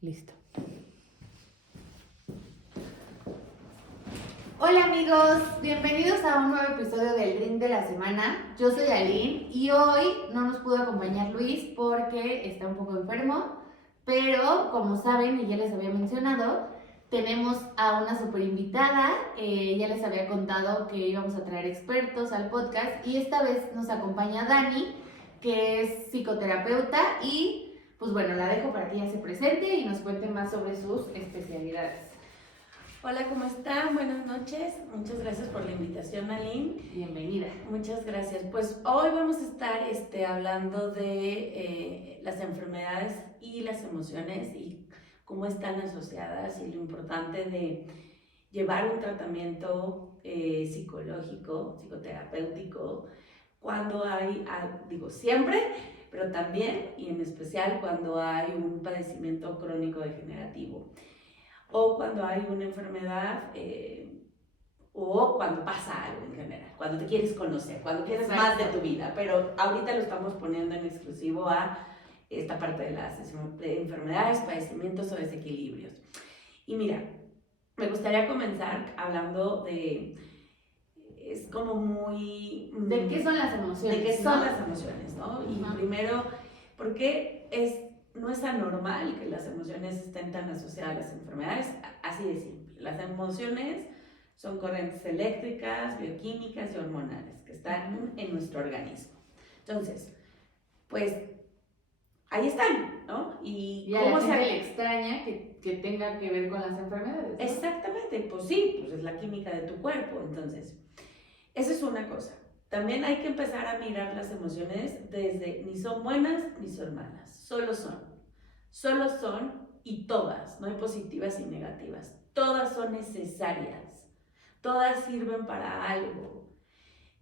Listo. Hola amigos, bienvenidos a un nuevo episodio del Drink de la Semana. Yo soy Aline y hoy no nos pudo acompañar Luis porque está un poco enfermo, pero como saben y ya les había mencionado, tenemos a una super invitada. Ya les había contado que íbamos a traer expertos al podcast y esta vez nos acompaña Dani, que es psicoterapeuta y pues bueno, la dejo para que ella se presente y nos cuente más sobre sus especialidades. Hola, ¿cómo están? Buenas noches. Muchas gracias por la invitación, Aline. Bienvenida. Muchas gracias. Pues hoy vamos a estar hablando de las enfermedades y las emociones y cómo están asociadas y lo importante de llevar un tratamiento psicológico, psicoterapéutico, cuando hay, digo siempre, pero también y en especial cuando hay un padecimiento crónico degenerativo o cuando hay una enfermedad o cuando pasa algo en general, cuando te quieres conocer, cuando quieres más de tu vida, pero ahorita lo estamos poniendo en exclusivo a esta parte de las enfermedades, padecimientos o desequilibrios. Y mira, me gustaría comenzar hablando de, es como muy... ¿De qué son las emociones? De qué son las emociones, ¿no? Y primero, porque no es anormal que las emociones estén tan asociadas a las enfermedades, así de simple. Las emociones son corrientes eléctricas, bioquímicas y hormonales que están en nuestro organismo. Entonces, pues ahí están, ¿no? Y a la gente le extraña que tenga que ver con las enfermedades, ¿no? Exactamente, pues sí, pues es la química de tu cuerpo. Entonces, esa es una cosa. También hay que empezar a mirar las emociones desde ni son buenas ni son malas, solo son. Solo son y todas, no hay positivas y negativas. Todas son necesarias, todas sirven para algo.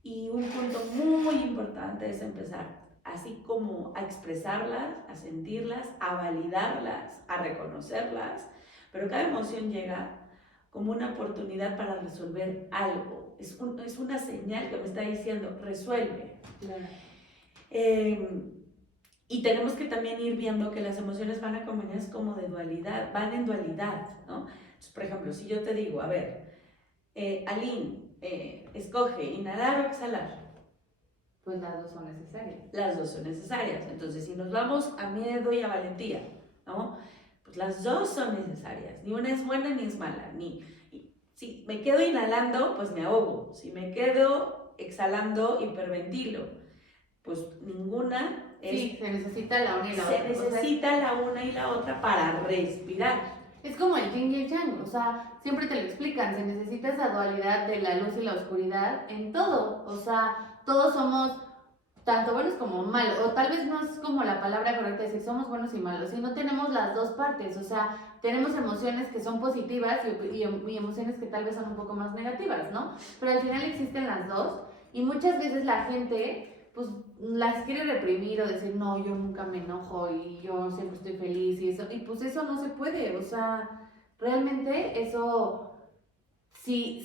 Y un punto muy importante es empezar así como a expresarlas, a sentirlas, a validarlas, a reconocerlas, pero cada emoción llega como una oportunidad para resolver algo. Es una señal que me está diciendo, resuelve. Claro. Y tenemos que también ir viendo que las emociones van acompañadas como de dualidad, van en dualidad, ¿no? Entonces, por ejemplo, si yo te digo, a ver, Aline, escoge inhalar o exhalar. Pues las dos son necesarias. Las dos son necesarias. Entonces, si nos vamos a miedo y a valentía, ¿no? Pues las dos son necesarias. Ni una es buena ni es mala. Si me quedo inhalando, pues me ahogo. Si me quedo exhalando, hiperventilo. Pues ninguna es... Sí, se necesita la una y la otra. Se necesita la una y la otra para respirar. Es como el yin y el yang, o sea, siempre te lo explican, se necesita esa dualidad de la luz y la oscuridad en todo, o sea, todos somos tanto buenos como malos, o tal vez no es como la palabra correcta decir somos buenos y malos, sino tenemos las dos partes, o sea, tenemos emociones que son positivas y emociones que tal vez son un poco más negativas, ¿no? Pero al final existen las dos y muchas veces la gente pues las quiere reprimir o decir, no, yo nunca me enojo y yo siempre estoy feliz y pues eso no se puede, o sea, realmente eso, si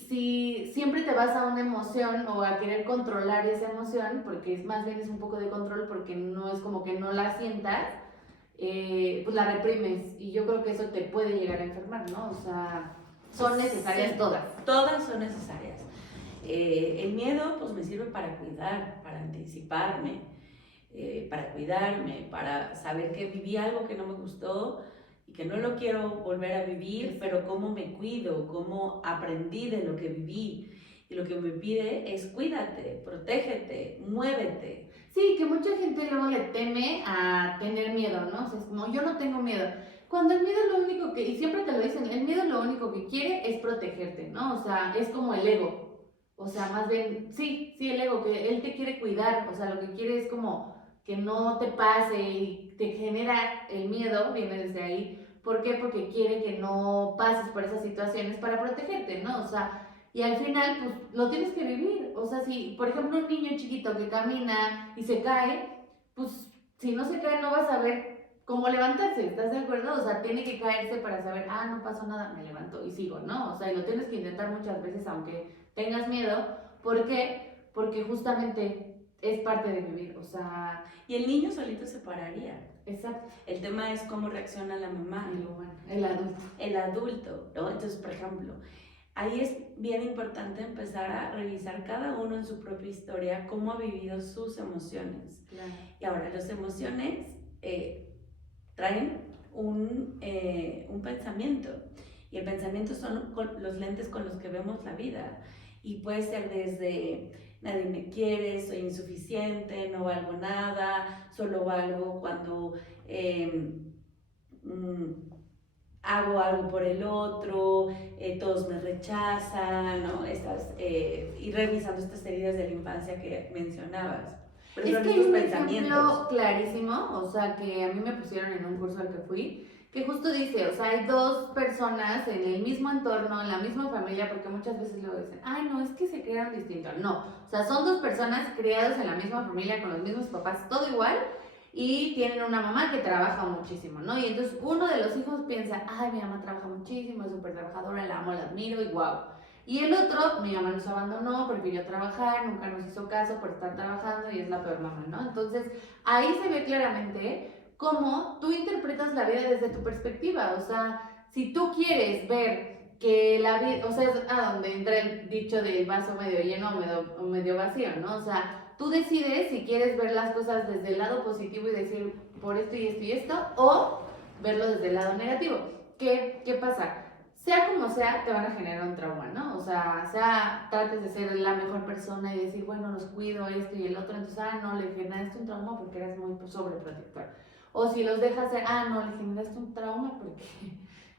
siempre te vas a una emoción o a querer controlar esa emoción, porque más bien es un poco de control porque no es como que no la sientas, pues la reprimes y yo creo que eso te puede llegar a enfermar, ¿no? O sea, son necesarias todas. Todas son necesarias. El miedo pues me sirve para cuidar, para anticiparme, para cuidarme, para saber que viví algo que no me gustó y que no lo quiero volver a vivir, pero cómo me cuido, cómo aprendí de lo que viví. Y lo que me pide es cuídate, protégete, muévete. Sí, que mucha gente luego le teme a tener miedo, ¿no? O sea, es como, yo no tengo miedo. Cuando el miedo lo único que, y siempre te lo dicen, el miedo lo único que quiere es protegerte, ¿no? O sea, es como el ego. O sea, más bien, sí, el ego, que él te quiere cuidar. O sea, lo que quiere es como que no te pase y te genera el miedo, viene desde ahí. ¿Por qué? Porque quiere que no pases por esas situaciones para protegerte, ¿no? O sea, y al final, pues lo tienes que vivir. O sea, si, por ejemplo, un niño chiquito que camina y se cae, pues si no se cae no vas a ver cómo levantarse, ¿estás de acuerdo? O sea, tiene que caerse para saber, ah, no pasó nada, me levanto y sigo, ¿no? O sea, y lo tienes que intentar muchas veces aunque tengas miedo. ¿Por qué? Porque justamente es parte de vivir, o sea... Y el niño solito se pararía. Exacto. El tema es cómo reacciona la mamá. El humano, el adulto. El adulto, ¿no? Entonces, por ejemplo, ahí es bien importante empezar a revisar cada uno en su propia historia cómo ha vivido sus emociones. Claro. Y ahora, las emociones traen un pensamiento. Y el pensamiento son los lentes con los que vemos la vida. Y puede ser desde nadie me quiere, soy insuficiente, no valgo nada, solo valgo cuando hago algo por el otro, todos me rechazan, ¿no? Ir revisando estas heridas de la infancia que mencionabas. Pero es que hay un ejemplo clarísimo, o sea, que a mí me pusieron en un curso al que fui, que justo dice, o sea, hay dos personas en el mismo entorno, en la misma familia, porque muchas veces luego dicen, ay, no, es que se crearon distintos. No, o sea, son dos personas criadas en la misma familia, con los mismos papás, todo igual, y tienen una mamá que trabaja muchísimo, ¿no? Y entonces uno de los hijos piensa, ay, mi mamá trabaja muchísimo, es súper trabajadora, la amo, la admiro y guau. Y el otro, mi mamá nos abandonó, prefirió trabajar, nunca nos hizo caso por estar trabajando y es la peor mamá, ¿no? Entonces, ahí se ve claramente cómo tú interpretas la vida desde tu perspectiva. O sea, si tú quieres ver que la vida, o sea, es a donde entra el dicho del vaso medio lleno o medio vacío, ¿no? O sea, tú decides si quieres ver las cosas desde el lado positivo y decir por esto y esto y esto, o verlo desde el lado negativo. ¿Qué pasa? Sea como sea, te van a generar un trauma, ¿no? O sea, trates de ser la mejor persona y decir, bueno, los cuido, esto y el otro, entonces, no, le generaste un trauma porque eres muy sobreprotector. O si los dejas ser, no, le generaste un trauma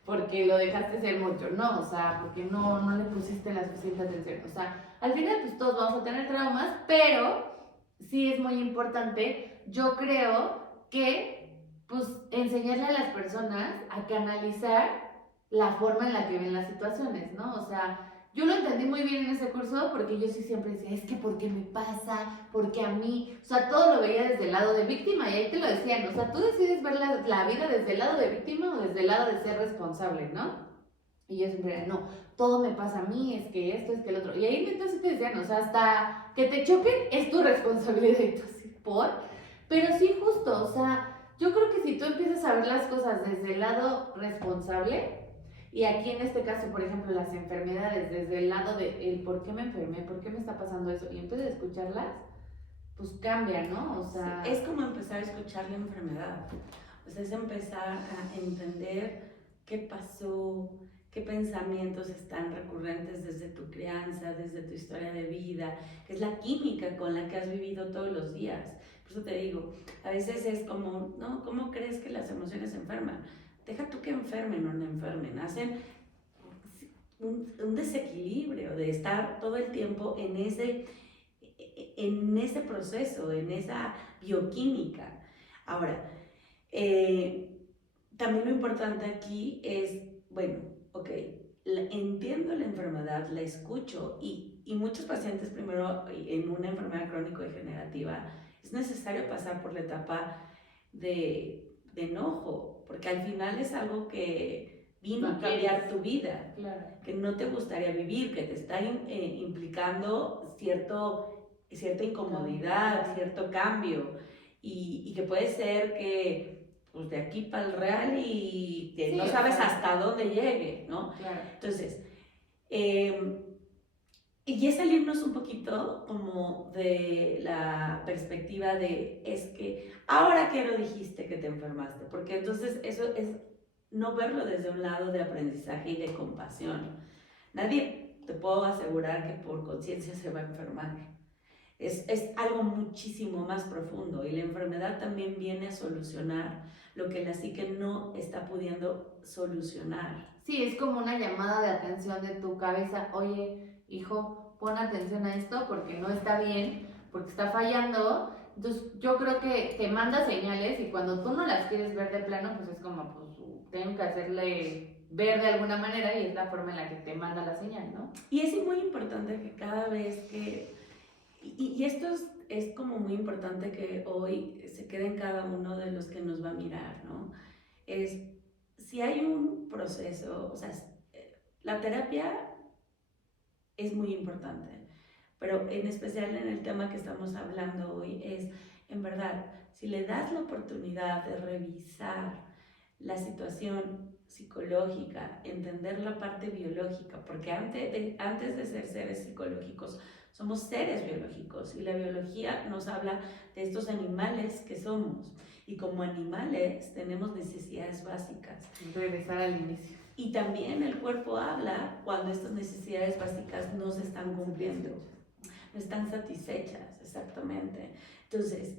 porque lo dejaste ser mucho, ¿no? O sea, porque no le pusiste la suficiente atención. O sea, al final, pues todos vamos a tener traumas, pero sí es muy importante, yo creo que, pues, enseñarle a las personas a canalizar la forma en la que ven las situaciones, ¿no? O sea, yo lo entendí muy bien en ese curso porque yo sí siempre decía, es que ¿por qué me pasa? ¿Por qué a mí? O sea, todo lo veía desde el lado de víctima y ahí te lo decían, o sea, tú decides ver la vida desde el lado de víctima o desde el lado de ser responsable, ¿no? Y yo siempre era, no, todo me pasa a mí, es que esto, es que el otro. Y ahí entonces te decían, o sea, hasta que te choquen es tu responsabilidad y tú así, ¿por? Pero sí, justo, o sea, yo creo que si tú empiezas a ver las cosas desde el lado responsable, y aquí en este caso, por ejemplo, las enfermedades, desde el lado de el por qué me enfermé, por qué me está pasando eso, y empiezas a escucharlas, pues cambia, ¿no? O sea... Sí, es como empezar a escuchar la enfermedad. O sea, es empezar a entender qué pasó, qué pensamientos están recurrentes desde tu crianza, desde tu historia de vida, que es la química con la que has vivido todos los días. Por eso te digo, a veces es como, ¿no? ¿Cómo crees que las emociones enferman? Deja tú que enfermen o no enfermen, hacen un desequilibrio de estar todo el tiempo en ese proceso, en esa bioquímica. Ahora, también lo importante aquí es, bueno, ok, entiendo la enfermedad, la escucho y muchos pacientes primero en una enfermedad crónico-degenerativa es necesario pasar por la etapa de enojo, porque al final es algo que vino a cambiar tu vida, claro, que no te gustaría vivir, que te está implicando cierta incomodidad, cierto cambio, y que puede ser que pues de aquí para el real y que sí, no sabes hasta dónde llegue, ¿no? Claro. Entonces, y es salirnos un poquito como de la perspectiva de, es que, ahora que no dijiste que te enfermaste, porque entonces eso es no verlo desde un lado de aprendizaje y de compasión. Nadie te puedo asegurar que por conciencia se va a enfermar. Es algo muchísimo más profundo y la enfermedad también viene a solucionar lo que la psique no está pudiendo solucionar. Sí, es como una llamada de atención de tu cabeza, oye, hijo, pon atención a esto porque no está bien, porque está fallando. Entonces yo creo que te manda señales y cuando tú no las quieres ver de plano, pues es como, pues tengo que hacerle ver de alguna manera y es la forma en la que te manda la señal, ¿no? Y es muy importante que cada vez que... Y esto es como muy importante que hoy se quede en cada uno de los que nos va a mirar, ¿no? Es, si hay un proceso, o sea, la terapia es muy importante, pero en especial en el tema que estamos hablando hoy es, en verdad, si le das la oportunidad de revisar la situación psicológica, entender la parte biológica, porque antes de ser seres psicológicos, somos seres biológicos y la biología nos habla de estos animales que somos. Y como animales tenemos necesidades básicas. Regresar al inicio. Y también el cuerpo habla cuando estas necesidades básicas no se están cumpliendo, no están satisfechas, exactamente. Entonces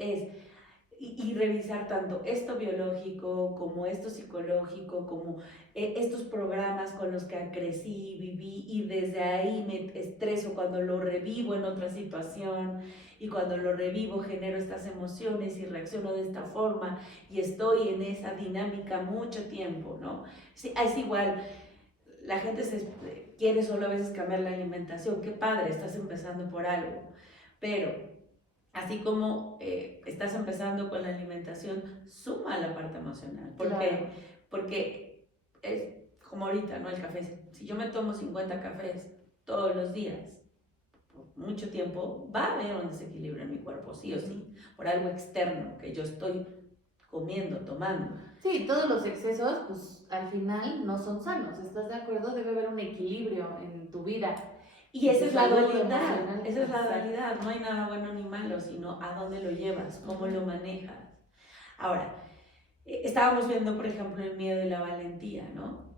y revisar tanto esto biológico como esto psicológico, como estos programas con los que crecí, viví y desde ahí me estreso cuando lo revivo en otra situación y cuando lo revivo genero estas emociones y reacciono de esta forma y estoy en esa dinámica mucho tiempo, ¿no? Sí, es igual, la gente quiere solo a veces cambiar la alimentación, qué padre, estás empezando por algo, pero así como estás empezando con la alimentación, suma la parte emocional. ¿Por qué? Porque es como ahorita, ¿no? El café. Si yo me tomo 50 cafés todos los días, por mucho tiempo, va a haber un desequilibrio en mi cuerpo, sí o sí, por algo externo que yo estoy comiendo, tomando. Sí, todos los excesos, pues al final no son sanos. ¿Estás de acuerdo? Debe haber un equilibrio en tu vida. Y esa es la dualidad, emocional. esa es la dualidad, no hay nada bueno ni malo, sino a dónde lo llevas, cómo lo manejas. Ahora, estábamos viendo, por ejemplo, el miedo y la valentía, ¿no?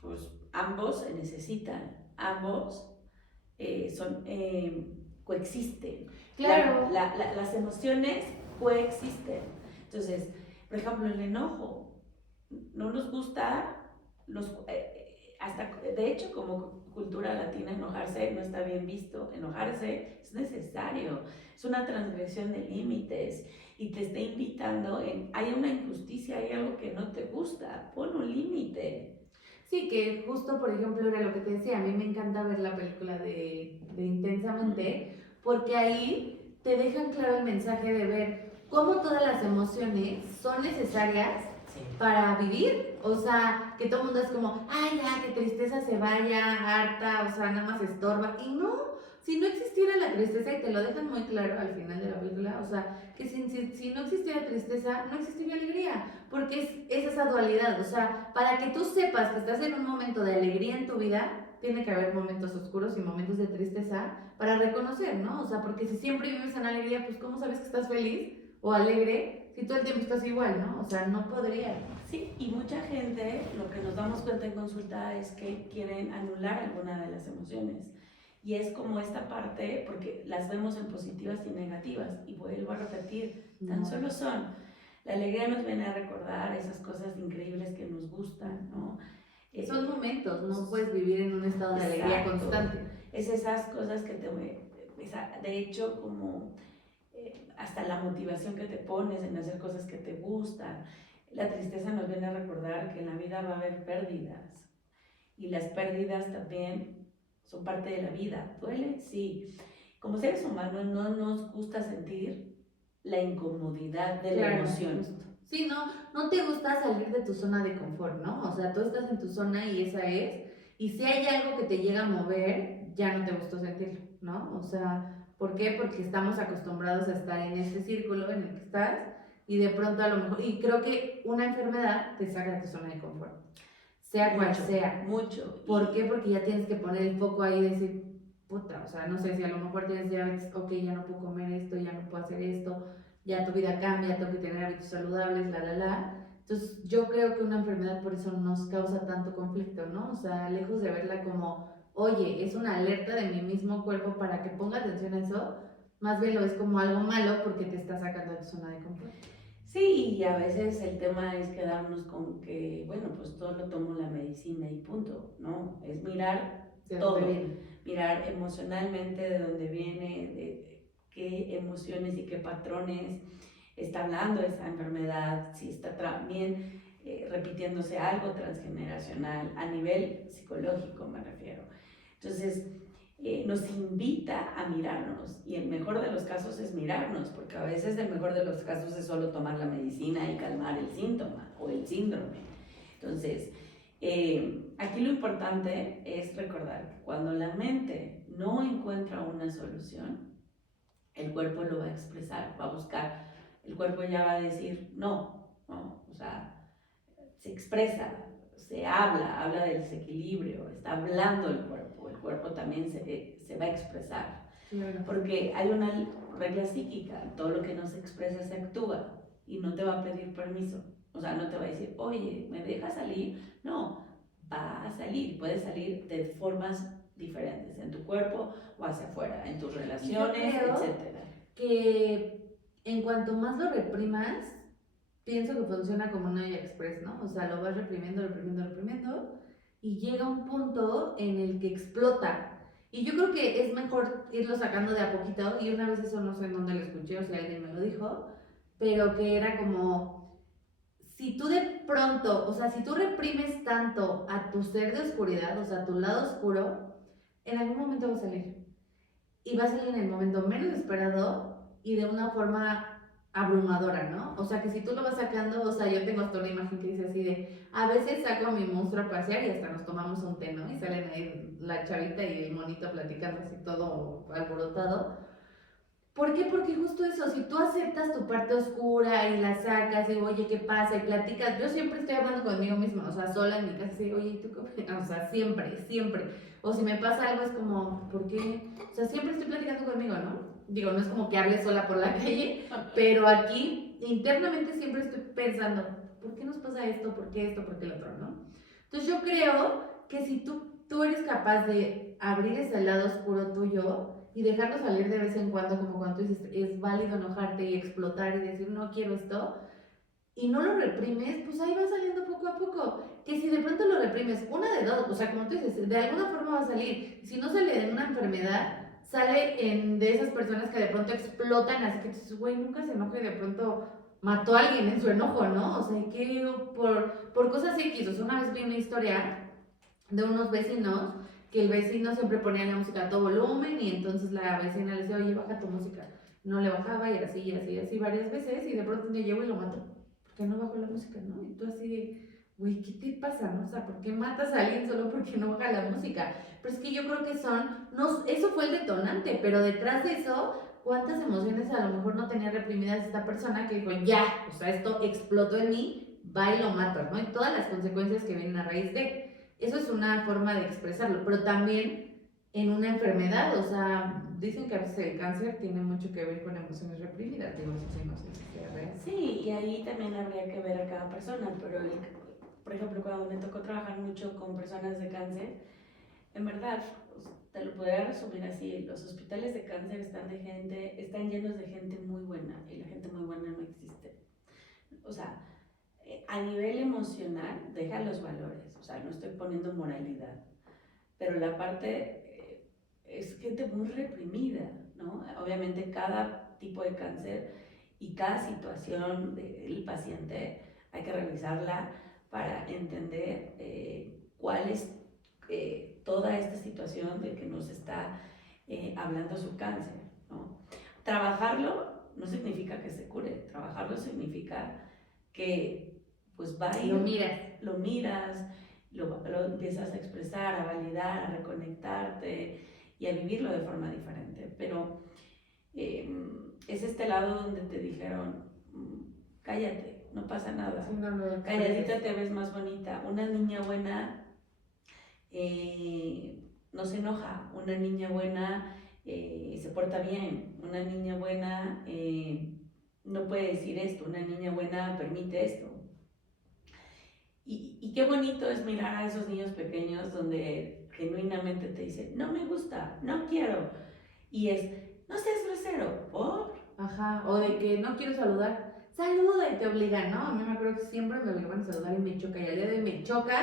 Pues ambos se necesitan, ambos coexisten. Claro. Las emociones coexisten. Entonces, por ejemplo, el enojo, no nos gusta, hasta de hecho como cultura latina enojarse no está bien visto, enojarse es necesario, es una transgresión de límites y te está invitando hay una injusticia, hay algo que no te gusta, pon un límite. Sí, que justo, por ejemplo, era lo que te decía, a mí me encanta ver la película de Intensamente, porque ahí te dejan claro el mensaje de ver cómo todas las emociones son necesarias para vivir. O sea, que todo el mundo es como, ay, ya, que tristeza se vaya, harta, o sea, nada más estorba. Y no, si no existiera la tristeza, y te lo dejan muy claro al final de la película, o sea, que si no existiera tristeza, no existiría alegría, porque es esa dualidad. O sea, para que tú sepas que estás en un momento de alegría en tu vida, tiene que haber momentos oscuros y momentos de tristeza para reconocer, ¿no? O sea, porque si siempre vives en alegría, pues ¿cómo sabes que estás feliz o alegre si todo el tiempo estás igual, ¿no? O sea, no podría. Sí, y mucha gente, lo que nos damos cuenta en consulta es que quieren anular alguna de las emociones. Y es como esta parte, porque las vemos en positivas y negativas, y vuelvo a repetir, tan solo son. La alegría nos viene a recordar esas cosas increíbles que nos gustan, ¿no? Son momentos, no puedes vivir en un estado de alegría constante. Es esas cosas que de hecho, como hasta la motivación que te pones en hacer cosas que te gustan. La tristeza nos viene a recordar que en la vida va a haber pérdidas y las pérdidas también son parte de la vida. ¿Duele? Sí. Como seres humanos no nos gusta sentir la incomodidad de la emoción. Justo. Sí, no te gusta salir de tu zona de confort, ¿no? O sea, tú estás en tu zona y esa es. Y si hay algo que te llega a mover, ya no te gustó sentirlo, ¿no? O sea, ¿por qué? Porque estamos acostumbrados a estar en ese círculo en el que estás y de pronto a lo mejor, y creo que una enfermedad te saca de tu zona de confort, sea cual sea. Mucho. ¿Por qué? Porque ya tienes que poner el foco ahí y decir, puta, o sea, no sé si a lo mejor tienes diabetes, ok, ya no puedo comer esto, ya no puedo hacer esto, ya tu vida cambia, tengo que tener hábitos saludables, la. Entonces, yo creo que una enfermedad por eso nos causa tanto conflicto, ¿no? O sea, lejos de verla como, oye, es una alerta de mi mismo cuerpo para que ponga atención a eso, más bien lo ves como algo malo porque te está sacando de tu zona de confort. Sí, y a veces el tema es quedarnos con que, bueno, pues todo lo tomo la medicina y punto, ¿no? Es mirar todo, mirar emocionalmente de dónde viene, de qué emociones y qué patrones está hablando esa enfermedad, si está también repitiéndose algo transgeneracional, a nivel psicológico me refiero. Entonces, nos invita a mirarnos y el mejor de los casos es mirarnos, porque a veces el mejor de los casos es solo tomar la medicina y calmar el síntoma o el síndrome. Entonces, aquí lo importante es recordar que cuando la mente no encuentra una solución, el cuerpo lo va a expresar, va a buscar el cuerpo ya va a decir no, ¿no? O sea, se expresa, se habla del desequilibrio, está hablando el cuerpo también se va a expresar. Claro. Porque hay una regla psíquica, todo lo que no se expresa se actúa y no te va a pedir permiso. O sea, no te va a decir, oye, ¿me dejas salir? No, va a salir, puede salir de formas diferentes, en tu cuerpo o hacia afuera, en tus relaciones, etcétera. Que en cuanto más lo reprimas, pienso que funciona como un olla express, ¿no? O sea, lo vas reprimiendo, reprimiendo, reprimiendo, y llega un punto en el que explota. Y yo creo que es mejor irlo sacando de a poquito, y una vez eso no sé en dónde lo escuché, o sea, alguien me lo dijo, pero que era como, si tú de pronto, o sea, si tú reprimes tanto a tu ser de oscuridad, o sea, a tu lado oscuro, en algún momento va a salir. Y va a salir en el momento menos esperado y de una forma abrumadora, ¿no? O sea, que si tú lo vas sacando, o sea, yo tengo hasta una imagen que dice así de, a veces saco a mi monstruo a pasear y hasta nos tomamos un té, ¿no? Y salen ahí la chavita y el monito platicando así todo alborotado. ¿Por qué? Porque justo eso, si tú aceptas tu parte oscura y la sacas y oye, ¿qué pasa? Y platicas, yo siempre estoy hablando conmigo misma, o sea, sola en mi casa, y oye, ¿tú qué opinas? O sea, siempre, siempre. O si me pasa algo es como, ¿por qué? O sea, siempre estoy platicando conmigo, ¿no? Digo, no es como que hable sola por la calle, pero aquí internamente siempre estoy pensando, ¿por qué nos pasa esto? ¿Por qué esto? ¿Por qué lo otro? ¿No? Entonces yo creo que si tú eres capaz de abrir ese lado oscuro tuyo, y dejarlo salir de vez en cuando, como cuando tú dices, es válido enojarte y explotar y decir, no quiero esto, y no lo reprimes, pues ahí va saliendo poco a poco. Que si de pronto lo reprimes, una de dos, o sea, como tú dices, de alguna forma va a salir. Si no sale de una enfermedad, sale de esas personas que de pronto explotan, así que dices, güey, nunca se enoja y de pronto mató a alguien en su enojo, ¿no? O sea, que por cosas X, o sea, una vez vi una historia de unos vecinos que el vecino siempre ponía la música a todo volumen y entonces la vecina le decía, oye, baja tu música. No le bajaba y era así, así, así varias veces y de pronto me llevo y lo mato. Porque no bajó la música, ¿no? Y tú así, güey, ¿qué te pasa, no? O sea, ¿por qué matas a alguien solo porque no baja la música? Pero es que yo creo que no, eso fue el detonante, pero detrás de eso, ¿cuántas emociones a lo mejor no tenía reprimidas esta persona que dijo, ya, o sea, esto explotó en mí, va y lo mato, ¿no? Y todas las consecuencias que vienen a raíz de... Eso es una forma de expresarlo, pero también en una enfermedad, o sea, dicen que a veces el cáncer tiene mucho que ver con emociones reprimidas, digo, eso sí, no sé si sea real. Sí, y ahí también habría que ver a cada persona, pero por ejemplo, cuando me tocó trabajar mucho con personas de cáncer, en verdad, pues, te lo podría resumir así, los hospitales de cáncer están llenos de gente muy buena, y la gente muy buena no existe. O sea, a nivel emocional, deja los valores, o sea, no estoy poniendo moralidad, pero la parte es gente muy reprimida, ¿no? Obviamente cada tipo de cáncer y cada situación del paciente hay que revisarla para entender cuál es toda esta situación de que nos está hablando su cáncer, ¿no? Trabajarlo no significa que se cure, trabajarlo significa que pues va a ir, lo miras, lo empiezas a expresar, a validar, a reconectarte y a vivirlo de forma diferente. Pero es este lado donde te dijeron, cállate, no pasa nada, sí, no, calladita te ves más bonita. Una niña buena no se enoja, una niña buena se porta bien, una niña buena no puede decir esto, una niña buena permite esto. Y qué bonito es mirar a esos niños pequeños donde genuinamente te dicen, no me gusta, no quiero. Y es, no seas grosero, ¿por? Ajá, o de que no quiero saludar, saluda y te obligan, ¿no? A mí me acuerdo que siempre me obligaban a saludar y me choca, y al día de hoy me choca,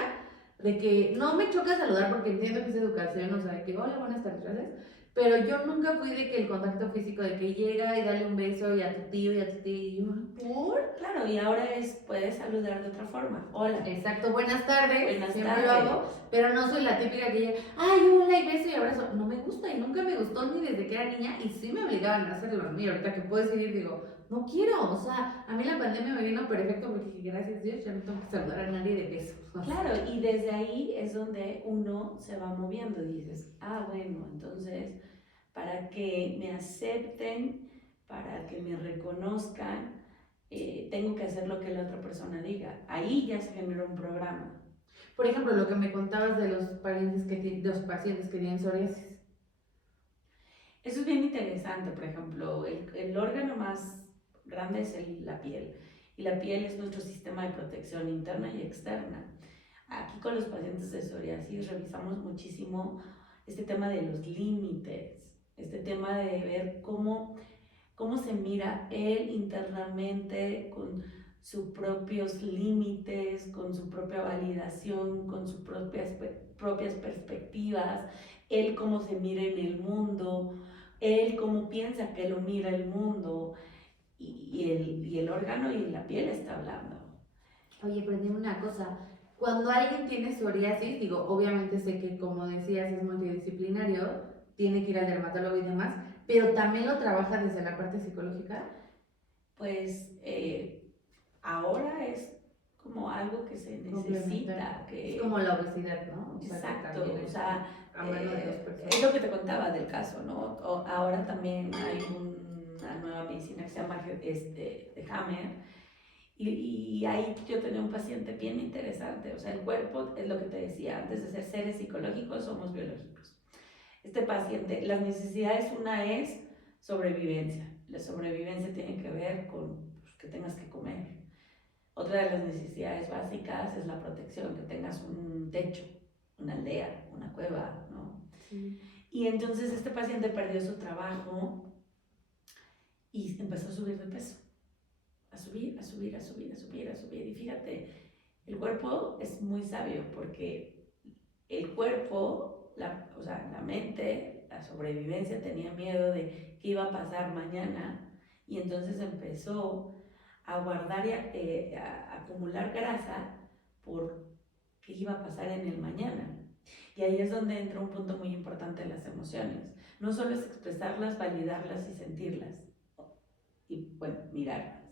de que no me choca saludar porque entiendo que es educación, o sea, de que hola, buenas tardes, gracias, pero yo nunca fui de que el contacto físico, de que llega y dale un beso y a tu tío y a tu tía, y yo, ¿por? Claro, y ahora puedes saludar de otra forma, hola. Exacto, buenas tardes, Buenas siempre tardes. lo hago, pero no soy la típica que llega, ay, hola y beso y abrazo, no me gusta y nunca me gustó ni desde que era niña y sí me obligaban a hacerlo, ¿no? Y ahorita que puedo decidir digo, no quiero, o sea, a mí la pandemia me vino perfecto porque dije, gracias Dios, ya no tengo que saludar a nadie de besos. Claro, y desde ahí es donde uno se va moviendo y dices, ah, bueno, entonces, para que me acepten, para que me reconozcan, tengo que hacer lo que la otra persona diga. Ahí ya se genera un programa. Por ejemplo, lo que me contabas de los pacientes que tienen psoriasis. Eso es bien interesante. Por ejemplo, el órgano más grande es la piel. Y la piel es nuestro sistema de protección interna y externa. Aquí con los pacientes de psoriasis revisamos muchísimo este tema de los límites, este tema de ver cómo se mira él internamente con sus propios límites, con su propia validación, con sus propias perspectivas, él cómo se mira en el mundo, él cómo piensa que lo mira el mundo, y el órgano y la piel está hablando. Oye, pero dime una cosa, cuando alguien tiene psoriasis, digo, obviamente sé que como decías es multidisciplinario, tiene que ir al dermatólogo y demás, pero también lo trabaja desde la parte psicológica. Pues ahora es como algo que se necesita. Es como la obesidad, ¿no? O sea, exacto, o sea, a mano de dos personas. es lo que te contaba del caso, ¿no? Ahora también hay una nueva medicina que se llama de Hammer, y ahí yo tenía un paciente bien interesante. O sea, el cuerpo, es lo que te decía, antes de ser seres psicológicos somos biológicos. Este paciente, las necesidades, una es sobrevivencia. La sobrevivencia tiene que ver con pues, que tengas que comer. Otra de las necesidades básicas es la protección, que tengas un techo, una aldea, una cueva, ¿no? Sí. Y entonces este paciente perdió su trabajo y empezó a subir de peso. A subir, a subir, a subir, a subir, a subir. Y fíjate, el cuerpo es muy sabio porque el cuerpo, o sea, la mente, la sobrevivencia tenía miedo de qué iba a pasar mañana, y entonces empezó a guardar y a acumular grasa por qué iba a pasar en el mañana. Y ahí es donde entra un punto muy importante de las emociones. No solo es expresarlas, validarlas y sentirlas, y bueno, mirarlas,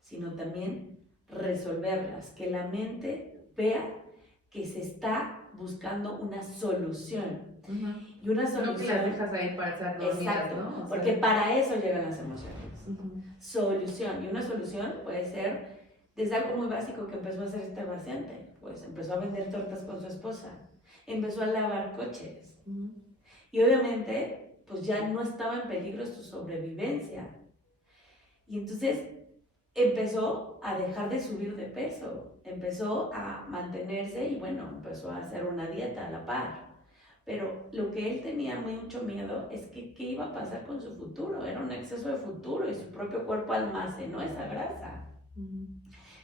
sino también resolverlas, que la mente vea que se está buscando una solución. Y una solución... No que las dejas ahí para estar dormidas, exacto, ¿no? O sea, porque para eso llegan las emociones. Solución, y una solución puede ser desde algo muy básico que empezó a hacer este paciente. Pues empezó a vender tortas con su esposa, empezó a lavar coches, y obviamente pues ya no estaba en peligro su sobrevivencia. Y entonces empezó a dejar de subir de peso, empezó a mantenerse y bueno, empezó a hacer una dieta a la par. Pero lo que él tenía mucho miedo es que qué iba a pasar con su futuro. Era un exceso de futuro y su propio cuerpo almacenó esa grasa.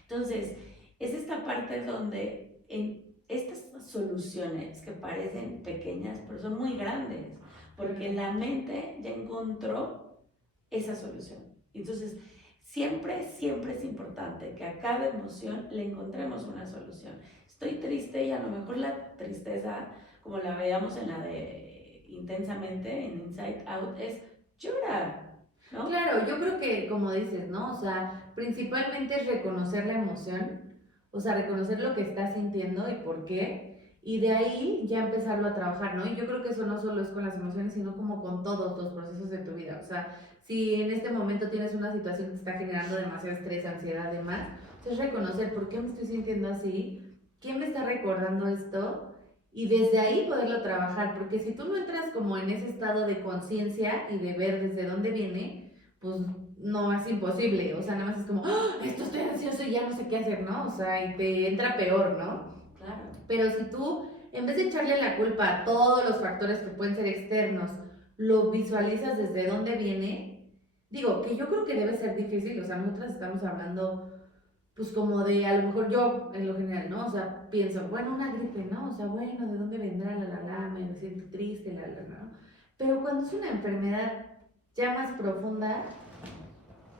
Entonces, es esta parte donde en estas soluciones que parecen pequeñas, pero son muy grandes, porque la mente ya encontró esa solución. Entonces, siempre, siempre es importante que a cada emoción le encontremos una solución. Estoy triste y a lo mejor la tristeza, como la veíamos en la de Intensamente, en Inside Out, es llorar, ¿no? Claro, yo creo que como dices, ¿no? O sea, principalmente es reconocer la emoción, o sea, reconocer lo que estás sintiendo y por qué, y de ahí ya empezarlo a trabajar, ¿no? Y yo creo que eso no solo es con las emociones, sino como con todos los procesos de tu vida. O sea, si en este momento tienes una situación que te está generando demasiado estrés, ansiedad, demás, entonces reconocer por qué me estoy sintiendo así, quién me está recordando esto, y desde ahí poderlo trabajar, porque si tú no entras como en ese estado de conciencia y de ver desde dónde viene, pues no, es imposible, o sea, nada más es como, ¡ah! Esto estoy ansioso y ya no sé qué hacer, ¿no? O sea, y te entra peor, ¿no? Claro. Pero si tú, en vez de echarle la culpa a todos los factores que pueden ser externos, lo visualizas desde dónde viene, digo, que yo creo que debe ser difícil, o sea, nosotras estamos hablando pues como de, a lo mejor yo, en lo general, ¿no? O sea, pienso, bueno, una gripe, ¿no? O sea, bueno, ¿de dónde vendrá? Me siento triste, ¿no? Pero cuando es una enfermedad ya más profunda,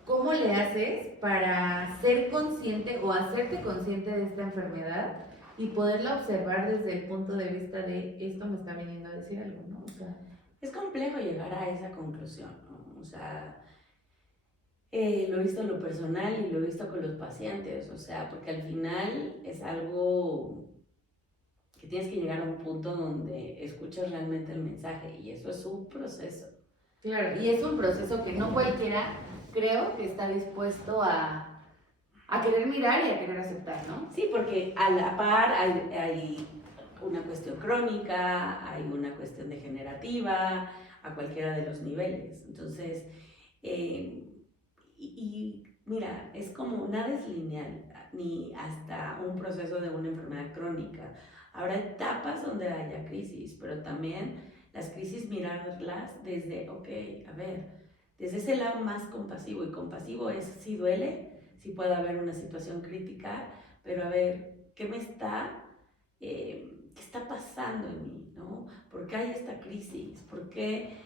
¿cómo le haces para ser consciente o hacerte consciente de esta enfermedad y poderla observar desde el punto de vista de esto me está viniendo a decir algo, ¿no? O sea, es complejo llegar a esa conclusión, ¿no? O sea, lo he visto en lo personal y lo he visto con los pacientes, o sea, porque al final es algo que tienes que llegar a un punto donde escuchas realmente el mensaje, y eso es un proceso. claro, y es un proceso que no cualquiera creo que está dispuesto a querer mirar y a querer aceptar, ¿no? Sí, porque a la par hay una cuestión crónica, hay una cuestión degenerativa, a cualquiera de los niveles. Entonces, mira, es como nada es lineal, ni hasta un proceso de una enfermedad crónica. Habrá etapas donde haya crisis, pero también las crisis mirarlas desde, ok, a ver, desde ese lado más compasivo, y compasivo es si duele, si puede haber una situación crítica, pero a ver, ¿qué está pasando en mí? ¿No? ¿Por qué hay esta crisis? ¿Por qué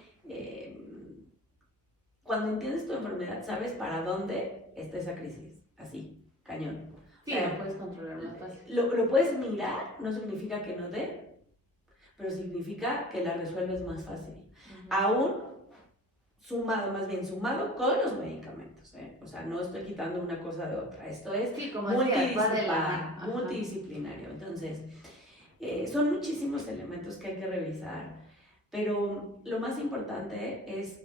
cuando entiendes tu enfermedad sabes para dónde está esa crisis? Así, cañón. Sí, lo puedes controlar más fácil. Lo puedes mirar, no significa que no dé, pero significa que la resuelves más fácil. Aún más bien sumado con los medicamentos, ¿eh? O sea, no estoy quitando una cosa de otra. Esto es como multidisciplinario. Entonces, son muchísimos elementos que hay que revisar, pero lo más importante es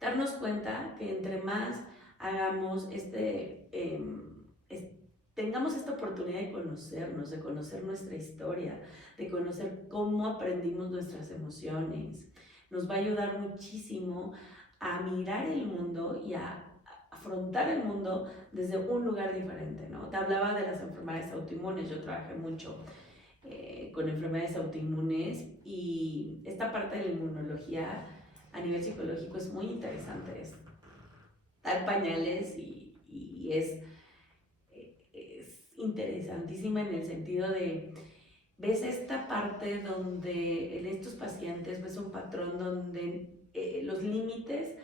darnos cuenta que entre más hagamos tengamos esta oportunidad de conocernos, de conocer nuestra historia, de conocer cómo aprendimos nuestras emociones, nos va a ayudar muchísimo a mirar el mundo y a afrontar el mundo desde un lugar diferente, ¿no? Te hablaba de las enfermedades autoinmunes, yo trabajé mucho con enfermedades autoinmunes, y esta parte de la inmunología a nivel psicológico es muy interesante. Está en pañales y es interesantísima en el sentido de, ves esta parte donde en estos pacientes ves un patrón donde los límites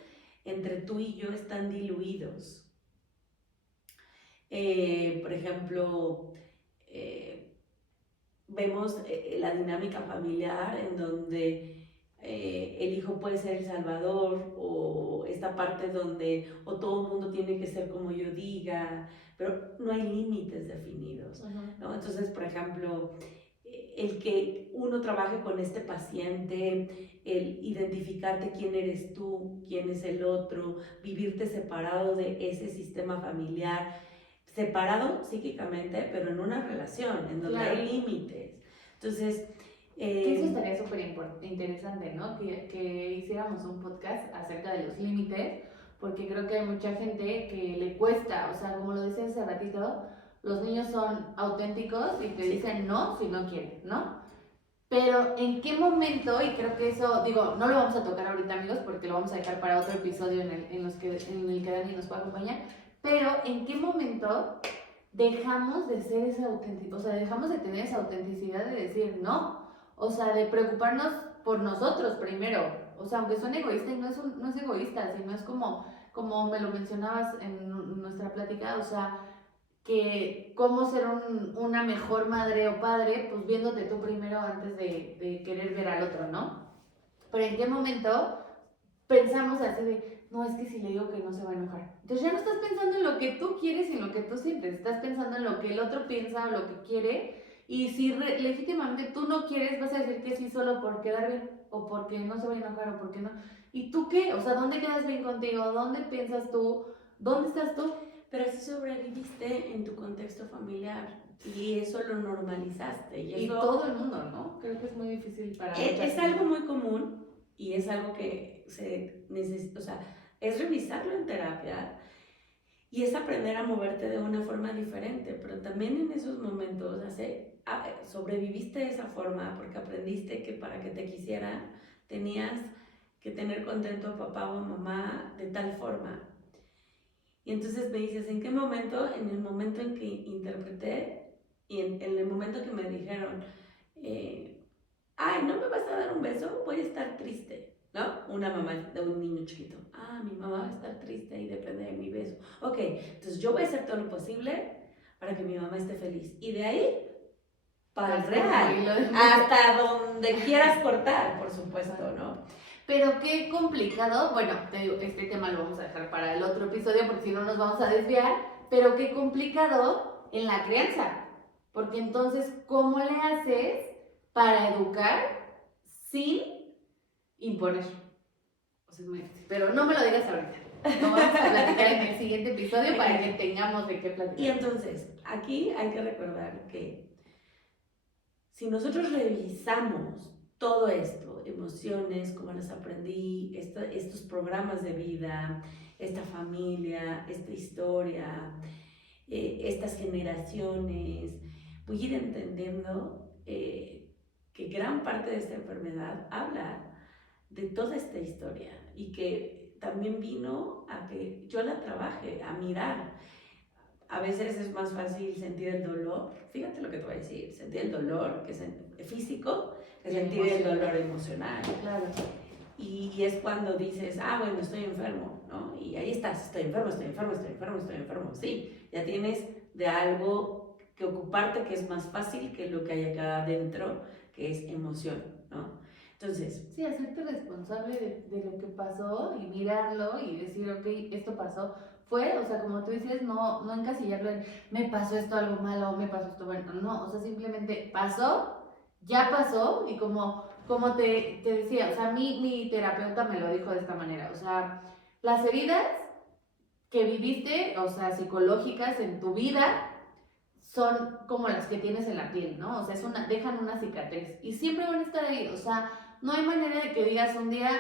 entre tú y yo están diluidos. Por ejemplo, vemos la dinámica familiar en donde el hijo puede ser el salvador, o esta parte donde o todo el mundo tiene que ser como yo diga, pero no hay límites definidos, ¿no? Entonces, por ejemplo, el que uno trabaje con este paciente, el identificarte quién eres tú, quién es el otro, vivirte separado de ese sistema familiar, separado psíquicamente, pero en una relación, en donde hay límites. Entonces, que eso estaría súper interesante, ¿no? Que hiciéramos un podcast acerca de los límites, porque creo que hay mucha gente que le cuesta, o sea, como lo decía hace ratito, los niños son auténticos y te dicen no si no quieren, ¿no? Pero en qué momento, y creo que eso, digo, no lo vamos a tocar ahorita, amigos, porque lo vamos a dejar para otro episodio en el que Dani nos pueda acompañar, pero en qué momento dejamos de ser esa autenticidad, o sea, dejamos de tener esa autenticidad de decir no, o sea, de preocuparnos por nosotros primero, o sea, aunque suene egoísta, y no es egoísta, sino es como me lo mencionabas en nuestra plática, o sea, que cómo ser una mejor madre o padre, pues viéndote tú primero antes de querer ver al otro, ¿no? Pero en qué momento pensamos así de, no, es que si le digo que no se va a enojar. Entonces ya no estás pensando en lo que tú quieres y en lo que tú sientes, estás pensando en lo que el otro piensa o lo que quiere, y si legítimamente tú no quieres, vas a decir que sí solo por quedar bien, o porque no se va a enojar, o porque no. ¿Y tú qué? O sea, ¿dónde quedas bien contigo? ¿Dónde piensas tú? ¿Dónde estás tú? Pero si sobreviviste en tu contexto familiar y eso lo normalizaste. Y todo el mundo, ¿no? Creo que es muy difícil para es algo muy común, y es algo que se necesita, o sea, es revisarlo en terapia y es aprender a moverte de una forma diferente, pero también en esos momentos sobreviviste de esa forma porque aprendiste que para que te quisieran tenías que tener contento a papá o a mamá de tal forma. Y entonces me dices, ¿en qué momento? En el momento en que interpreté y en el momento que me dijeron, ay, ¿no me vas a dar un beso? Voy a estar triste, ¿no? Una mamá de un niño chiquito. Ah, mi mamá va a estar triste y depende de mi beso. Ok, entonces yo voy a hacer todo lo posible para que mi mamá esté feliz. Y de ahí, para el real, hasta donde quieras cortar, por supuesto, ¿no? Pero qué complicado, bueno, te digo, este tema lo vamos a dejar para el otro episodio porque si no nos vamos a desviar, pero qué complicado en la crianza, porque entonces, ¿cómo le haces para educar sin imponer? O sea, es muy difícil, pero no me lo digas ahorita. Lo vamos a platicar en el siguiente episodio para que tengamos de qué platicar. Y entonces, aquí hay que recordar que si nosotros revisamos todo esto, emociones, cómo las aprendí, estos programas de vida, esta familia, esta historia, estas generaciones, voy a ir entendiendo que gran parte de esta enfermedad habla de toda esta historia y que también vino a que yo la trabaje, a mirar. A veces es más fácil sentir el dolor, fíjate lo que te voy a decir, sentir el dolor que es físico, que sentir el dolor emocional. Claro. Y es cuando dices, bueno, estoy enfermo, ¿no? Y ahí estás, estoy enfermo, estoy enfermo, estoy enfermo, estoy enfermo. Sí, ya tienes de algo que ocuparte que es más fácil que lo que hay acá adentro, que es emoción, ¿no? Entonces... Sí, hacerte responsable de lo que pasó y mirarlo y decir, ok, esto pasó. Fue, o sea, como tú dices, no encasillarlo en, me pasó esto algo malo, me pasó esto bueno. No, o sea, simplemente pasó, ya pasó y como te decía, o sea, mi terapeuta me lo dijo de esta manera, o sea, las heridas que viviste, o sea, psicológicas en tu vida, son como las que tienes en la piel, ¿no? O sea, dejan una cicatriz y siempre van a estar ahí, o sea, no hay manera de que digas un día,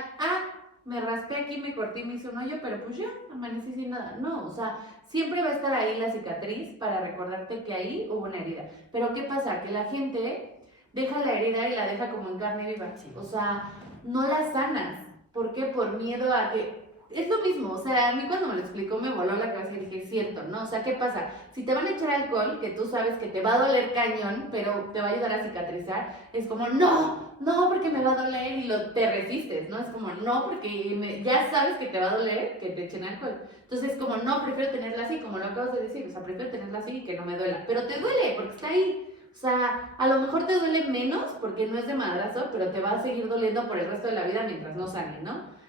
me raspé aquí, me corté y me hizo un hoyo, pero pues ya, amanecí sin nada. No, o sea, siempre va a estar ahí la cicatriz para recordarte que ahí hubo una herida. Pero ¿qué pasa? Que la gente deja la herida y la deja como en carne viva. O sea, no la sanas. ¿Por qué? Por miedo a que... Es lo mismo, o sea, a mí cuando me lo explicó me voló la cabeza y dije, es cierto, ¿no? O sea, ¿qué pasa? Si te van a echar alcohol, que tú sabes que te va a doler cañón, pero te va a ayudar a cicatrizar, es como, no, porque me va a doler y te resistes, ¿no? Es como, no, porque ya sabes que te va a doler que te echen alcohol. Entonces es como, no, prefiero tenerla así, como lo acabas de decir, o sea, prefiero tenerla así y que no me duela, pero te duele porque está ahí. O sea, a lo mejor te duele menos porque no es de madrazo, pero te va a seguir doliendo por el resto de la vida mientras no sane, ¿no?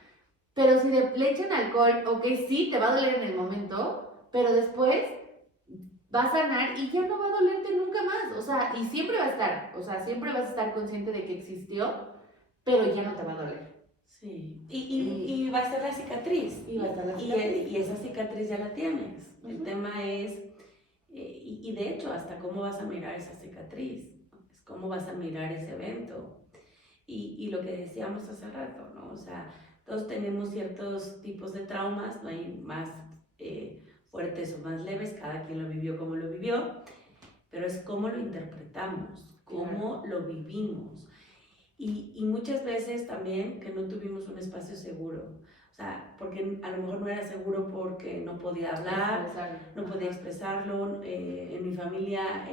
Pero si le echan alcohol, ok, sí, te va a doler en el momento, pero después va a sanar y ya no va a dolerte nunca más. O sea, y siempre va a estar, o sea, siempre vas a estar consciente de que existió, pero ya no te va a doler. Sí, y va a estar la cicatriz. Y va a estar la cicatriz. Y esa cicatriz ya la tienes. El tema es, y de hecho, hasta cómo vas a mirar esa cicatriz, es cómo vas a mirar ese evento. Y lo que decíamos hace rato, ¿no? O sea, todos tenemos ciertos tipos de traumas, no hay más fuertes o más leves, cada quien lo vivió como lo vivió, pero es cómo lo interpretamos, cómo lo vivimos. Y muchas veces también que no tuvimos un espacio seguro. O sea, porque a lo mejor no era seguro porque no podía hablar, no podía expresarlo. En mi familia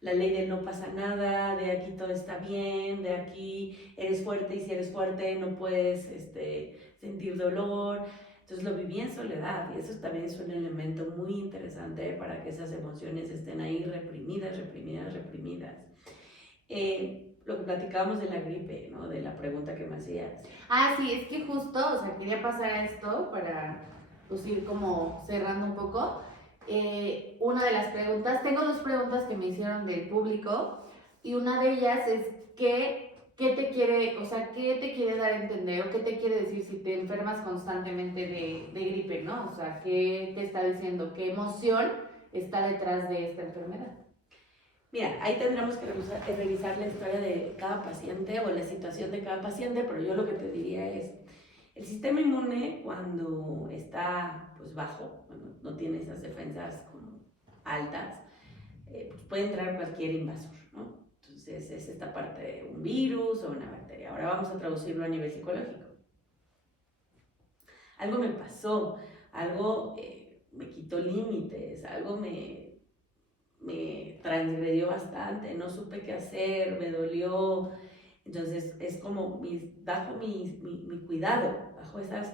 la ley de no pasa nada, de aquí todo está bien, de aquí eres fuerte y si eres fuerte no puedes sentir dolor. Entonces lo viví en soledad y eso también es un elemento muy interesante para que esas emociones estén ahí reprimidas, reprimidas, reprimidas. Lo que platicábamos de la gripe, ¿no? De la pregunta que me hacías. Sí, es que justo, o sea, quería pasar a esto para pues ir como cerrando un poco. Una de las preguntas, tengo dos preguntas que me hicieron del público y una de ellas es ¿qué te quiere, o sea, qué te quiere dar a entender o qué te quiere decir si te enfermas constantemente de gripe, ¿no? O sea, ¿qué te está diciendo? ¿Qué emoción está detrás de esta enfermedad? Mira, ahí tendremos que revisar la historia de cada paciente o la situación de cada paciente, pero yo lo que te diría es, el sistema inmune cuando está pues bajo, cuando no tiene esas defensas como altas, pues puede entrar cualquier invasor, ¿no? Entonces es esta parte de un virus o una bacteria. Ahora vamos a traducirlo a nivel psicológico. Algo me pasó, algo me quitó límites, algo me transgredió bastante, no supe qué hacer, me dolió. Entonces es como bajo mi cuidado, bajo esas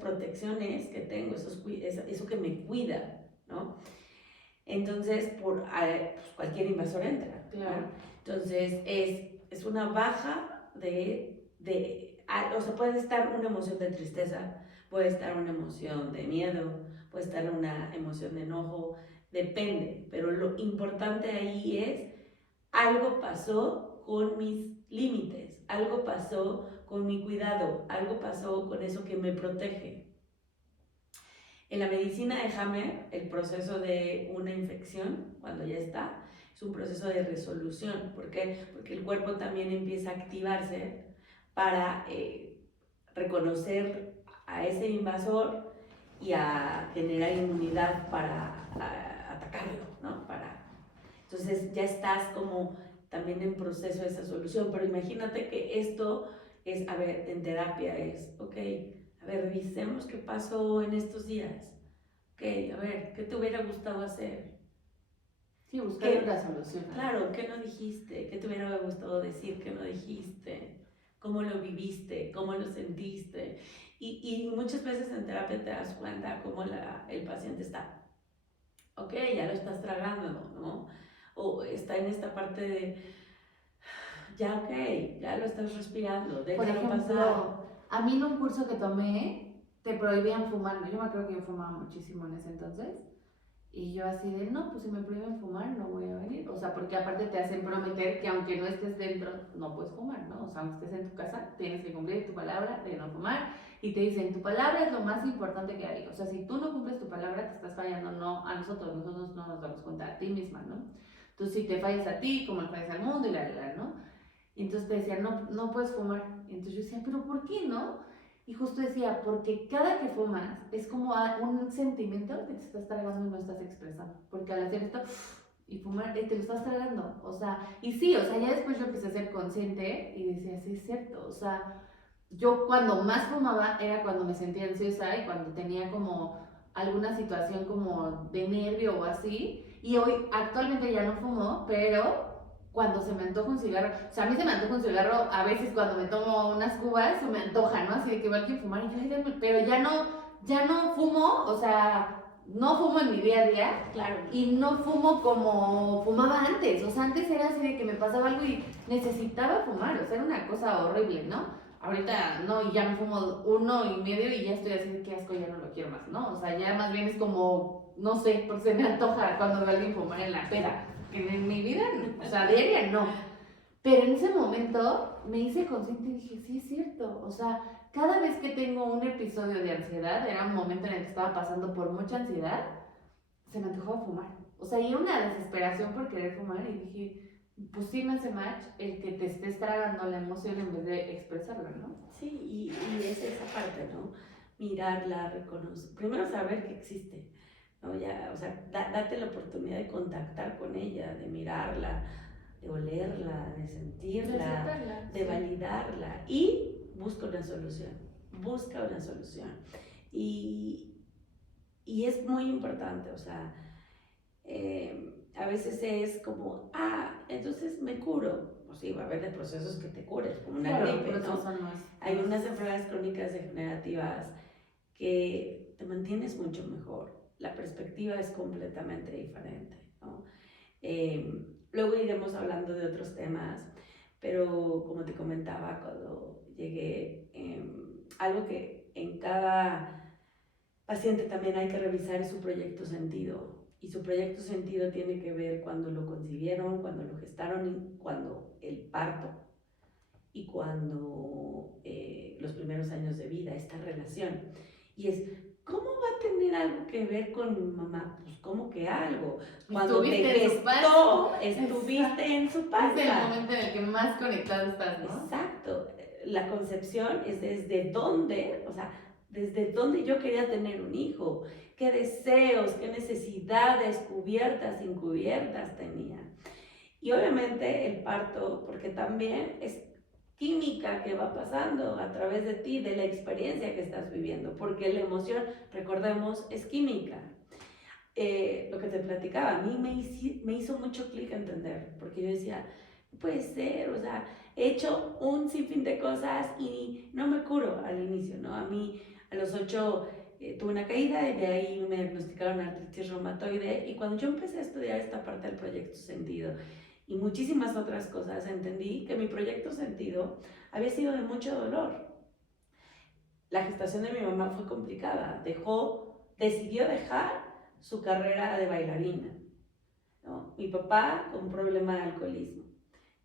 protecciones que tengo, eso que me cuida, ¿no? Entonces pues cualquier invasor entra, claro. ¿no? Entonces es una baja o sea, puede estar una emoción de tristeza, puede estar una emoción de miedo, puede estar una emoción de enojo, depende, pero lo importante ahí es algo pasó con mis límites, algo pasó con mi cuidado, algo pasó con eso que me protege. En la medicina de Hammer, el proceso de una infección, cuando ya está, es un proceso de resolución. ¿Por qué? Porque el cuerpo también empieza a activarse para reconocer a ese invasor y a generar inmunidad para atacarlo, ¿no? Entonces ya estás como también en proceso de esa solución, pero imagínate que esto es, a ver, en terapia es, ok, a ver, revisemos qué pasó en estos días, ok, a ver, ¿qué te hubiera gustado hacer? Sí, buscar una solución. Claro, ¿qué no dijiste? ¿Qué te hubiera gustado decir que no dijiste? ¿Cómo lo viviste? ¿Cómo lo sentiste? Y muchas veces en terapia te das cuenta cómo el paciente está, ok, ya lo estás tragando, ¿no? O está en esta parte de, ya ok, ya lo estás respirando, Por déjalo ejemplo, pasar. a mí en un curso que tomé, te prohibían fumar. Yo me acuerdo que yo fumaba muchísimo en ese entonces. Y yo así de, no, pues si me prohíben fumar, no voy a venir. O sea, porque aparte te hacen prometer que aunque no estés dentro, no puedes fumar, ¿no? O sea, aunque estés en tu casa, tienes que cumplir tu palabra de no fumar. Y te dicen, tu palabra es lo más importante que hay. O sea, si tú no cumples tu palabra, te estás fallando no a nosotros no nos damos cuenta a ti misma, ¿no? Entonces, si te fallas a ti, como le fallas al mundo y ¿no? Y entonces te decían, no, no puedes fumar. Y entonces yo decía, pero ¿por qué no? Y justo decía, porque cada que fumas es como un sentimiento que te estás tragando y no estás expresando. Porque al hacer esto y fumar, te lo estás tragando. O sea, y sí, o sea, ya después yo empecé a ser consciente y decía, sí, es cierto. O sea, yo cuando más fumaba era cuando me sentía ansiosa y cuando tenía como alguna situación como de nervio o así. Y hoy actualmente ya no fumo, pero cuando se me antoja un cigarro, o sea, a mí se me antoja un cigarro a veces cuando me tomo unas cubas, se me antoja, ¿no? Así de que igual que fumar, y yo, pero ya no fumo, o sea, no fumo en mi día a día. Claro. Y no fumo como fumaba antes, o sea, antes era así de que me pasaba algo y necesitaba fumar, o sea, era una cosa horrible, ¿no? Ahorita no, y ya me fumo 1.5 y ya estoy así de que asco, ya no lo quiero más, ¿no? O sea, ya más bien es como, no sé, porque se me antoja cuando veo a alguien fumar en la peda, que en mi vida, o sea, diaria no. Pero en ese momento me hice consciente y dije, sí es cierto, o sea, cada vez que tengo un episodio de ansiedad, era un momento en el que estaba pasando por mucha ansiedad, se me antojaba fumar. O sea, y una desesperación por querer fumar y dije, pues sí me hace match el que te estés tragando la emoción en vez de expresarla, ¿no? Sí, y es esa parte, ¿no? Mirarla, reconocer, primero saber que existe, ¿no? Ya, o sea, date la oportunidad de contactar con ella, de mirarla, de olerla, de sentirla, de validarla y busca una solución, busca una solución. Y es muy importante, o sea, a veces es como, entonces me curo. Pues sí, va a haber de procesos que te cures, como una gripe, ¿no? Hay unas enfermedades crónicas degenerativas que te mantienes mucho mejor. La perspectiva es completamente diferente, ¿no? Luego iremos hablando de otros temas, pero como te comentaba cuando llegué, algo que en cada paciente también hay que revisar es su proyecto sentido. Y su proyecto sentido tiene que ver cuando lo concibieron, cuando lo gestaron, cuando el parto y cuando los primeros años de vida, esta relación. Y es, ¿cómo va a tener algo que ver con mi mamá? Pues, ¿cómo que algo? Cuando te gestó, estuviste en su panza. Es el momento en el que más conectado estás, ¿no? Exacto. La concepción es desde dónde, o sea, desde dónde yo quería tener un hijo, qué deseos, qué necesidades cubiertas, encubiertas tenía. Y obviamente el parto, porque también es química que va pasando a través de ti, de la experiencia que estás viviendo, porque la emoción, recordemos, es química. Lo que te platicaba, a mí me hizo mucho clic entender, porque yo decía, no puede ser, o sea, he hecho un sinfín de cosas y no me curo al inicio, ¿no? A mí a los 8 tuve una caída y de ahí me diagnosticaron artritis reumatoide y cuando yo empecé a estudiar esta parte del proyecto sentido y muchísimas otras cosas, entendí que mi proyecto sentido había sido de mucho dolor. La gestación de mi mamá fue complicada, decidió dejar su carrera de bailarina, ¿no? Mi papá con un problema de alcoholismo.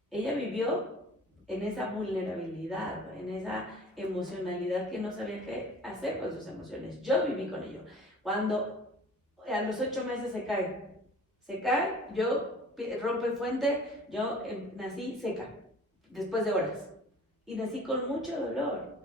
Ella vivió en esa vulnerabilidad, en esa emocionalidad que no sabía qué hacer con sus emociones. Yo viví con ello. Cuando a los 8 meses se cae, yo rompe fuente, yo nací seca, después de horas, y nací con mucho dolor.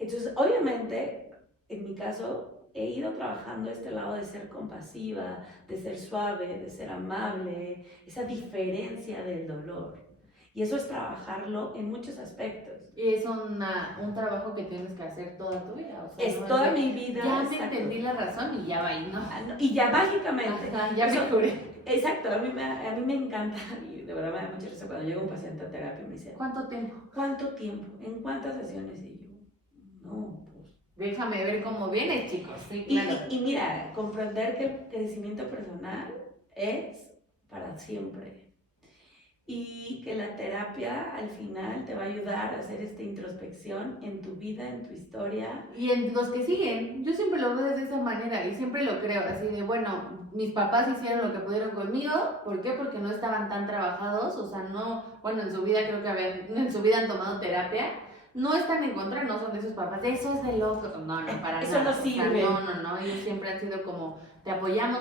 Entonces, obviamente, en mi caso, he ido trabajando este lado de ser compasiva, de ser suave, de ser amable, esa diferencia del dolor. Y eso es trabajarlo en muchos aspectos. Y es un trabajo que tienes que hacer toda tu vida. O sea, Es no toda de, mi vida. ya exacto. me entendí la razón y ya va ahí, ¿no? Y ya mágicamente. Ajá, ya me curé. Exacto, a mí me encanta, y de verdad me da mucha risa cuando llega un paciente a terapia y me dice, ¿Cuánto tiempo? ¿cuánto tiempo? ¿En cuántas sesiones? Y yo, no, pues... Déjame ver cómo vienes, chicos. Sí, claro. Y mira, comprender que el crecimiento personal es para siempre. Y que la terapia al final te va a ayudar a hacer esta introspección en tu vida, en tu historia. Y en los que siguen, yo siempre lo veo de esa manera y siempre lo creo, así de, bueno, mis papás hicieron lo que pudieron conmigo, ¿por qué? Porque no estaban tan trabajados, o sea, no, bueno, en su vida creo que en su vida han tomado terapia, no están en contra, no son de esos papás, eso es de locos, no, para eso nada. No sirve. O sea, no, ellos siempre han sido como, te apoyamos,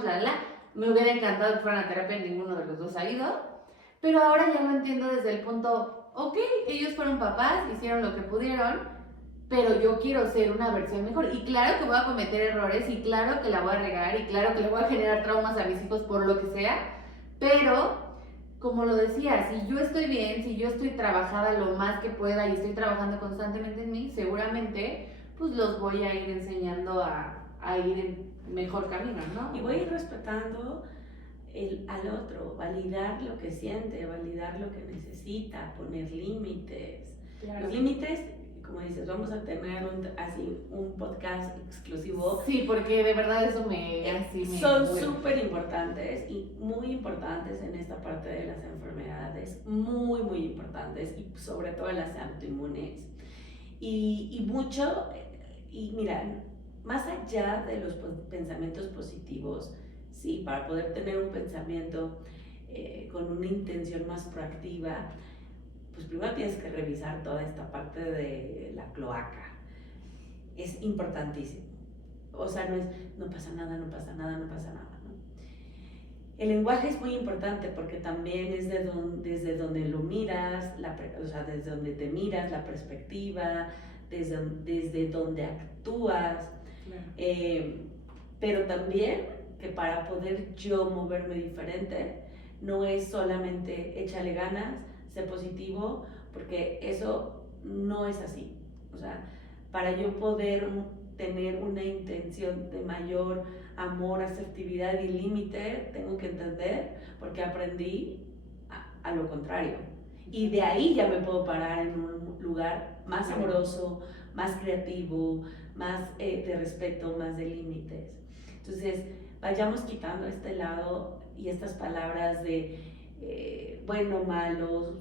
me hubiera encantado que fueran a terapia, ninguno de los dos ha ido. Pero ahora ya lo entiendo desde el punto, ok, ellos fueron papás, hicieron lo que pudieron, pero yo quiero ser una versión mejor. Y claro que voy a cometer errores, y claro que la voy a regar, y claro que le voy a generar traumas a mis hijos por lo que sea, pero, como lo decía, si yo estoy bien, si yo estoy trabajada lo más que pueda y estoy trabajando constantemente en mí, seguramente pues los voy a ir enseñando a ir en mejor camino, ¿no? Y voy a ir respetando al otro, validar lo que siente, validar lo que necesita, poner límites. Claro. Los límites, como dices, vamos a tener un podcast exclusivo. Sí, porque de verdad eso son súper importantes y muy importantes en esta parte de las enfermedades, muy, muy importantes, y sobre todo en las autoinmunes. Y mira, más allá de los pensamientos positivos, sí, para poder tener un pensamiento con una intención más proactiva, pues primero tienes que revisar toda esta parte de la cloaca. Es importantísimo. O sea, no pasa nada, ¿no? El lenguaje es muy importante porque también es desde donde lo miras, o sea, desde donde te miras, la perspectiva, desde donde actúas. Claro. Pero también que para poder yo moverme diferente, no es solamente échale ganas, sé positivo, porque eso no es así. O sea, para yo poder tener una intención de mayor amor, asertividad y límite, tengo que entender, porque aprendí a lo contrario. Y de ahí ya me puedo parar en un lugar más amoroso, más creativo, más de respeto, más de límites. Entonces, vayamos quitando este lado y estas palabras de bueno, malos,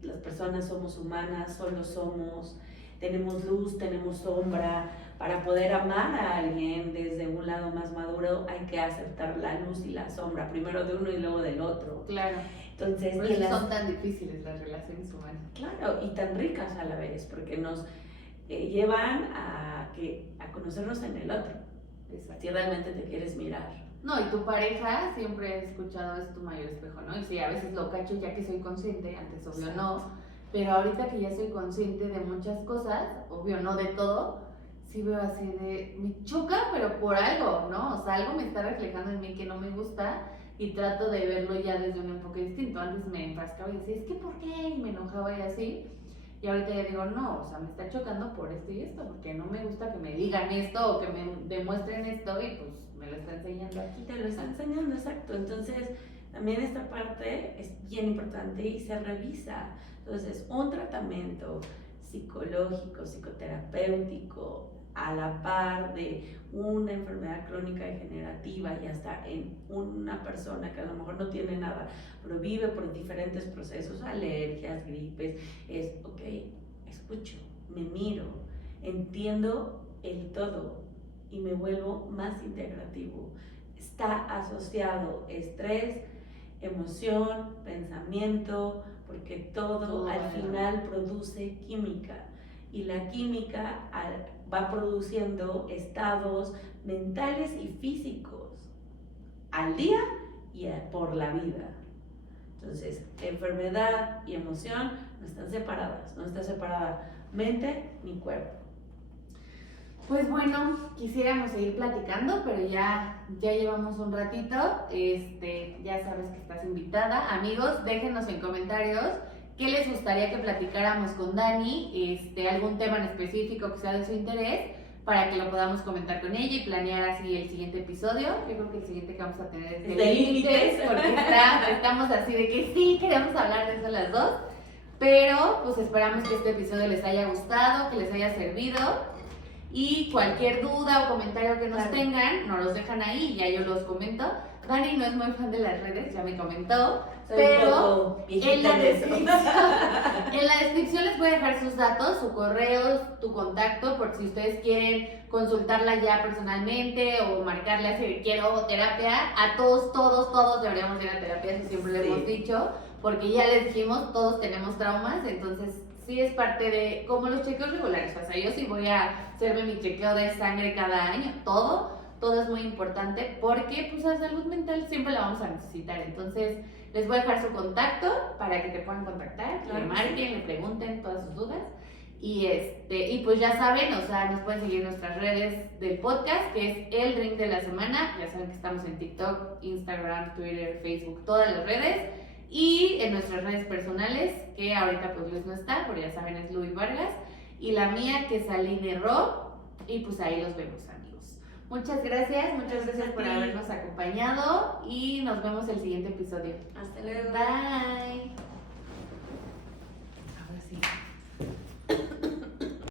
las personas somos humanas, solo somos, tenemos luz, tenemos sombra. Para poder amar a alguien desde un lado más maduro hay que aceptar la luz y la sombra, primero de uno y luego del otro. Claro. Entonces, por eso son tan difíciles las relaciones humanas. Claro, y tan ricas a la vez, porque nos llevan a conocernos en el otro. Exacto. Si realmente te quieres mirar. No, y tu pareja, siempre he escuchado, es tu mayor espejo, ¿no? Y sí, a veces lo cacho ya que soy consciente, antes obvio Exacto. No, pero ahorita que ya soy consciente de muchas cosas, obvio no de todo, sí veo así de, me choca, pero por algo, ¿no? O sea, algo me está reflejando en mí que no me gusta y trato de verlo ya desde un enfoque distinto. Antes me enfrascaba y decía, es que ¿por qué? Y me enojaba y así. Y ahorita ya digo, no, o sea, me está chocando por esto y esto, porque no me gusta que me digan esto o que me demuestren esto y pues me lo está enseñando aquí. Te lo está enseñando, exacto. Entonces, también esta parte es bien importante y se revisa. Entonces, un tratamiento psicológico, psicoterapéutico, a la par de una enfermedad crónica degenerativa y hasta en una persona que a lo mejor no tiene nada, pero vive por diferentes procesos, alergias, gripes, es, ok, escucho, me miro, entiendo el todo y me vuelvo más integrativo. Está asociado estrés, emoción, pensamiento, porque todo al final produce química. y la química va produciendo estados mentales y físicos al día y por la vida. Entonces, enfermedad y emoción no están separadas, no está separada mente ni cuerpo. Pues bueno, quisiéramos seguir platicando, pero ya llevamos un ratito. Ya sabes que estás invitada. Amigos, déjenos en comentarios qué les gustaría que platicáramos con Dani, algún tema en específico que sea de su interés, para que lo podamos comentar con ella y planear así el siguiente episodio. Yo creo que el siguiente que vamos a tener es de límites, porque estamos así de que sí, queremos hablar de eso las dos. Pero pues esperamos que este episodio les haya gustado, que les haya servido. Y cualquier duda o comentario que nos tengan, nos los dejan ahí y ya yo los comento. Dani no es muy fan de las redes, ya me comentó, pero en la descripción les voy a dejar sus datos, su correo, tu contacto, por si ustedes quieren consultarla ya personalmente o marcarle así de quiero terapia. A todos deberíamos ir a terapia, eso siempre le hemos dicho, porque ya les dijimos, todos tenemos traumas, entonces sí es parte de como los chequeos regulares. O sea, yo sí voy a hacerme mi chequeo de sangre cada año, todo es muy importante porque pues la salud mental siempre la vamos a necesitar. Entonces les voy a dejar su contacto para que te puedan contactar, le marquen, le pregunten todas sus dudas. Y pues ya saben, o sea, nos pueden seguir en nuestras redes del podcast, que es El Ring de la Semana. Ya saben que estamos en TikTok, Instagram, Twitter, Facebook, todas las redes. Y en nuestras redes personales, que ahorita pues Luis no está, pero ya saben, es Luis Vargas. Y la mía, que es Aline Ro. Y pues ahí los vemos, amigos. Muchas gracias por habernos acompañado. Y nos vemos el siguiente episodio. Hasta luego. Bye.